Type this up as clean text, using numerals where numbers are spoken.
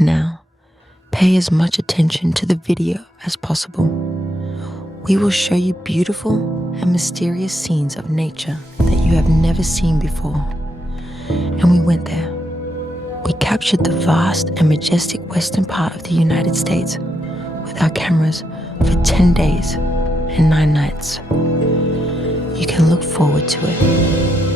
Now, pay as much attention to the video as possible. We will show you beautiful and mysterious scenes of nature that you have never seen before. And we went there. We captured the vast and majestic western part of the United States with our cameras for 10 days and 9 nights. You can look forward to it.